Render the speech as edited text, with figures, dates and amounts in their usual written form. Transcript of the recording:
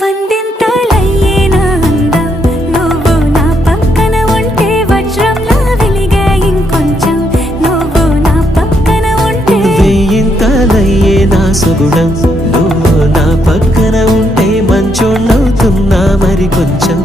వందింతలయ్యేనా అందం నువ్వు నా పక్కన ఉంటే వజ్రంలా వెలిగే ఇంకొంచెం నువ్వు నా పక్కన ఉంటే వెయ్యింతలయ్యేనా సుగుణం నువ్వు నా పక్కన ఉంటే మంచోణ్ణవుతున్నా మరి కొంచెం